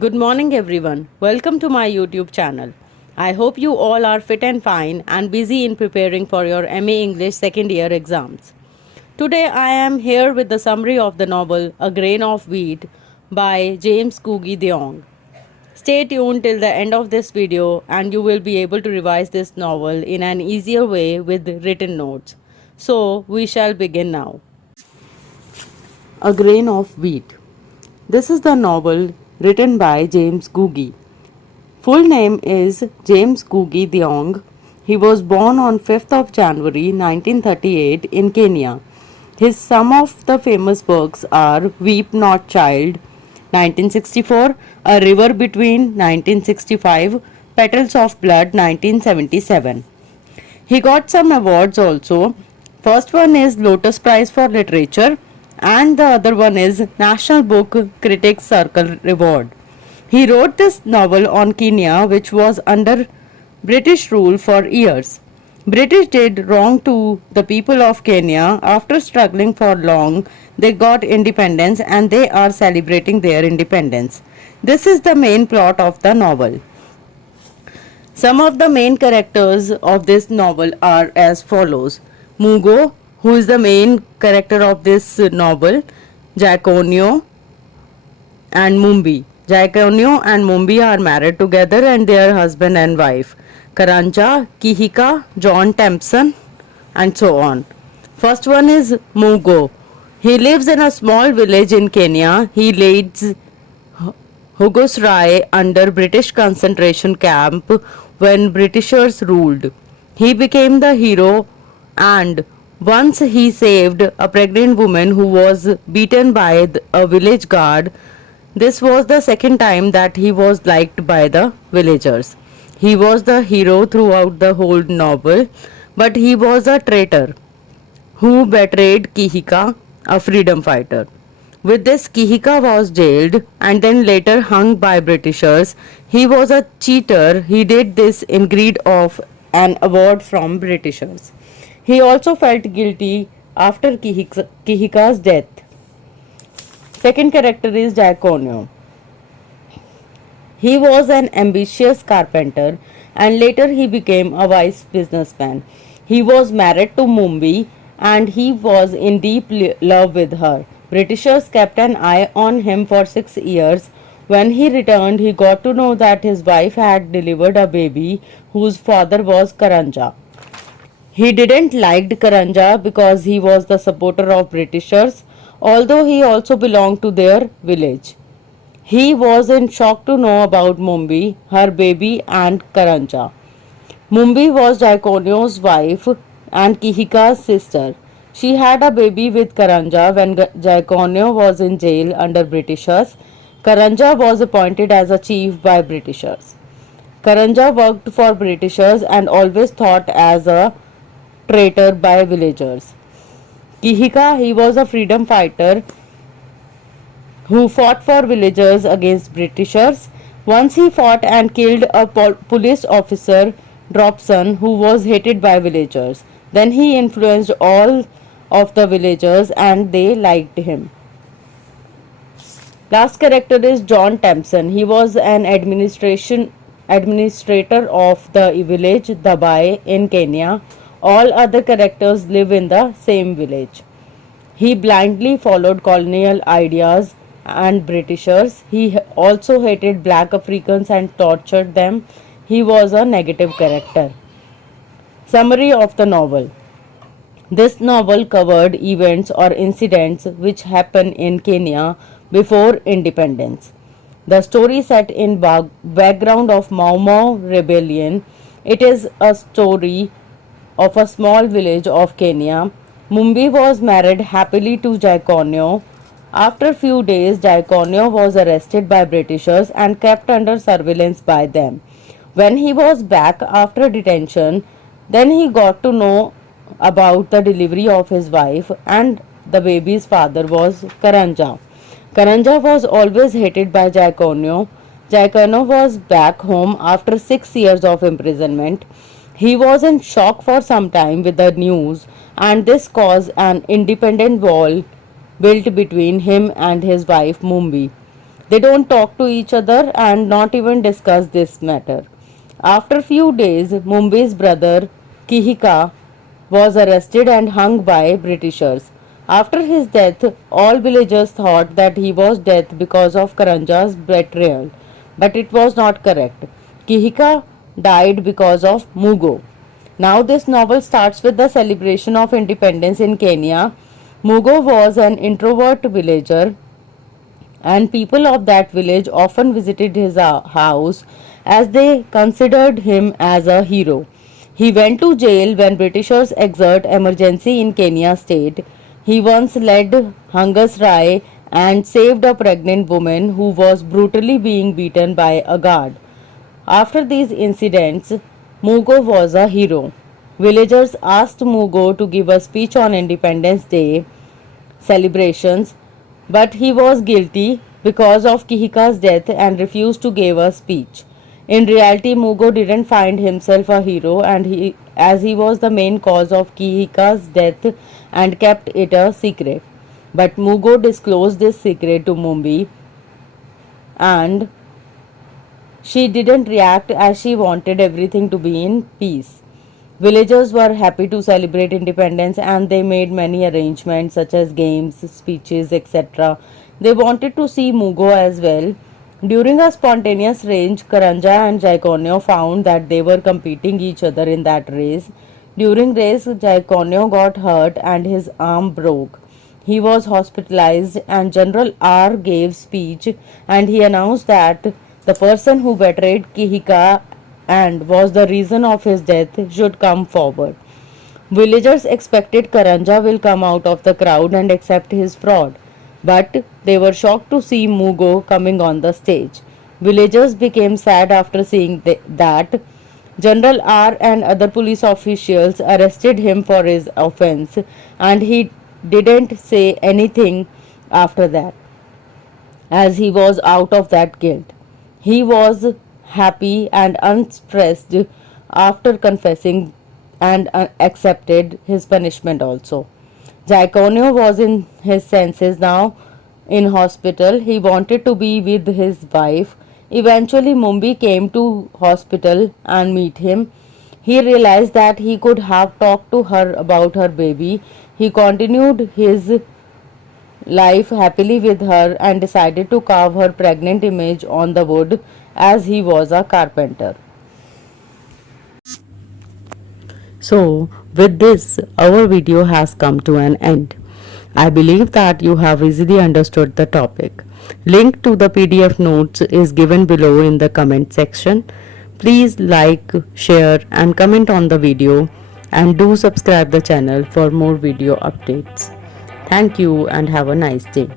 Good morning, everyone. Welcome to my YouTube channel. I hope you all are fit and fine and busy in preparing for your MA English second year exams. Today, I am here with the summary of the novel A Grain of Wheat by James Coogie Deong. Stay tuned till the end of this video and you will be able to revise this novel in an easier way with written notes. So, we shall begin now. A Grain of Wheat. This is the novel written by James Coogie. Full name is James Coogie Deong. He was born on 5th of January 1938 in Kenya. His some of the famous works are Weep Not Child 1964, A River Between 1965, Petals of Blood 1977. He got some awards also. First one is Lotus Prize for Literature and the other one is National Book Critics Circle Award. He wrote this novel on Kenya, which was under British rule for years. British did wrong to the people of Kenya. After struggling for long, they got independence and they are celebrating their independence. This is the main plot of the novel. Some of the main characters of this novel are as follows. Mugo, who is the main character of this novel, Jaconio and Mumbi. Jaconio and Mumbi are married together and they are husband and wife. Karanja, Kihika, John Tempson, and so on. First one is Mugo. He lives in a small village in Kenya. He leads Hugosrai under British concentration camp when Britishers ruled. He became the hero and once he saved a pregnant woman who was beaten by a village guard. This was the second time that he was liked by the villagers. He was the hero throughout the whole novel, but he was a traitor who betrayed Kihika, a freedom fighter. With this, Kihika was jailed and then later hung by Britishers. He was a cheater. He did this in greed of an award from Britishers. He also felt guilty after Kihika's death. Second character is Jaconio. He was an ambitious carpenter and later he became a wise businessman. He was married to Mumbi and he was in deep love with her. Britishers kept an eye on him for 6 years. When he returned, he got to know that his wife had delivered a baby whose father was Karanja. He didn't like Karanja because he was the supporter of Britishers, although he also belonged to their village. He was in shock to know about Mumbi, her baby, and Karanja. Mumbi was Jaconio's wife and Kihika's sister. She had a baby with Karanja when Jaconio was in jail under Britishers. Karanja was appointed as a chief by Britishers. Karanja worked for Britishers and always thought as a traitor by villagers. Kihika, he was a freedom fighter who fought for villagers against Britishers. Once he fought and killed a police officer, Dropson, who was hated by villagers. Then he influenced all of the villagers and they liked him. Last character is John Tempson. He was an administrator of the village Dabai in Kenya. All other characters live in the same village. He blindly followed colonial ideas and Britishers. He also hated black Africans and tortured them. He was a negative character. Summary of the novel. This novel covered events or incidents which happened in Kenya before independence. The story set in background of Mau Mau rebellion. It is a story of a small village of Kenya. Mumbi was married happily to Jaconio. After few days, Jaconio was arrested by Britishers and kept under surveillance by them. When he was back after detention, then he got to know about the delivery of his wife and the baby's father was Karanja. Karanja was always hated by Jaconio. Jaconio was back home after 6 years of imprisonment. He was in shock for some time with the news and this caused an independent wall built between him and his wife Mumbi. They don't talk to each other and not even discuss this matter. After few days, Mumbai's brother Kihika was arrested and hung by Britishers. After his death, all villagers thought that he was dead because of Karanja's betrayal, but it was not correct. Kihika died because of Mugo. Now, this novel starts with the celebration of independence in Kenya. Mugo was an introvert villager, and people of that village often visited his house as they considered him as a hero. He went to jail when Britishers exert emergency in Kenya state. He once led hunger strike and saved a pregnant woman who was brutally being beaten by a guard. After these incidents, Mugo was a hero. Villagers asked Mugo to give a speech on Independence Day celebrations, but he was guilty because of Kihika's death and refused to give a speech. In reality, Mugo didn't find himself a hero, and as he was the main cause of Kihika's death and kept it a secret. But Mugo disclosed this secret to Mumbi, and she didn't react as she wanted everything to be in peace. Villagers were happy to celebrate independence and they made many arrangements such as games, speeches, etc. They wanted to see Mugo as well. During a spontaneous race, Karanja and Jaikonyo found that they were competing each other in that race. During race, Jaikonyo got hurt and his arm broke. He was hospitalized and General R gave speech and he announced that the person who betrayed Kihika and was the reason of his death should come forward. Villagers expected Karanja will come out of the crowd and accept his fraud, but they were shocked to see Mugo coming on the stage. Villagers became sad after seeing that. General R and other police officials arrested him for his offense and he didn't say anything after that as he was out of that guilt. He was happy and unstressed after confessing and accepted his punishment also. Jaikonyo was in his senses now in hospital. He wanted to be with his wife. Eventually Mumbi came to hospital and meet him. He realized that he could have talked to her about her baby. He continued his life happily with her and decided to carve her pregnant image on the wood as he was a carpenter. So, with this, our video has come to an end. I believe that you have easily understood the topic. Link to the PDF notes is given below in the comment section. Please like, share and comment on the video and do subscribe the channel for more video updates. Thank you and have a nice day.